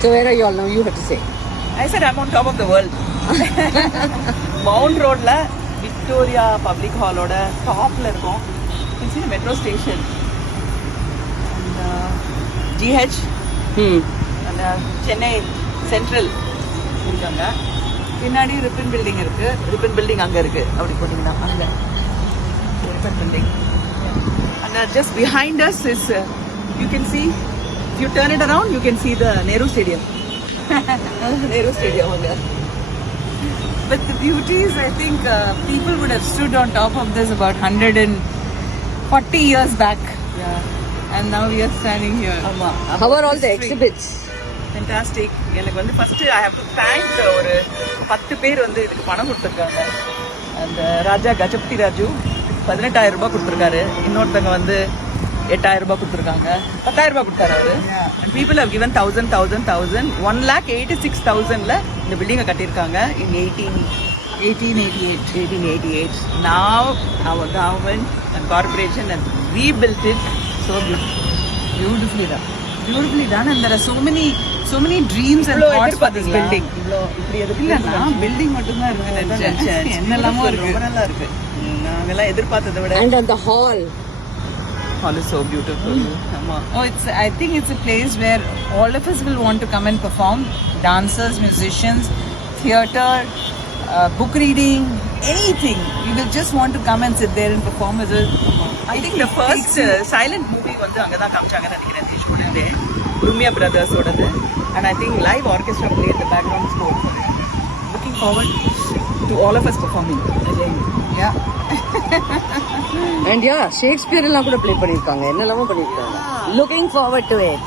So where are you all now? You have to say. I said I'm on top of the world. Mount Road la Victoria Public Hall oda top la irukom. You see the metro station. And GH and Chennai Central irukanga. பின்னாடி Ripon building இருக்கு. Ripon building அங்க இருக்கு. அப்படி போனீங்கன்னா அங்க Ripon building. And just behind us is you can see, if you turn it around you can see the Nehru Stadium. Nehru Stadium over there. But the beauty is, I think people would have stood on top of this about 140 years back. Yeah. And now we are standing here. How are all the exhibits? Fantastic. எனக்கு வந்து first I have to thank ஒரு 10 பேர் வந்து இதுக்கு பணம் கொடுத்துருக்காங்க. அந்த ராஜா கஜபதி ராஜு 18000 ரூபாய் கொடுத்துருக்காரு. இன்னொருத்தங்க வந்து 8000 ரூபாய் கொடுத்துருக்காங்க. 10000 ரூபாய் கொடுத்தாரு அவரு. And people have given 1000 1,86,000ல இந்த பில்டிங்கை கட்டியிருக்காங்க in 1888. Now our government and corporation has rebuilt it so beautifully done, and there are so many dreams and thoughts for this building. இப்படி இல்லன்னா பில்டிங் மட்டும் தான் இருக்கு நினைச்சேன். என்னெல்லாமோ இருக்கு. ரொம்ப நல்லா இருக்கு. நாங்கெல்லாம் எதிர்பார்த்ததை விட. And on the hall is so beautiful. I think it's a place where all of us will want to come and perform. Dancers, musicians, theatre, book reading, anything. We will just want to come and sit there and perform as a. I think the first silent movie வந்து அங்க தான் காமிச்சாங்க நினைக்கிறேன். They showed it there. Rumia Brothers ஓடது. And I think live orchestra played the background score for it. Looking forward to all of us performing again. Yeah. and yeah, Shakespeare எல்லாம் கூட ப்ளே பண்ணிருக்காங்க. என்னெல்லாமோ பண்ணிருக்காங்க. Looking forward to it.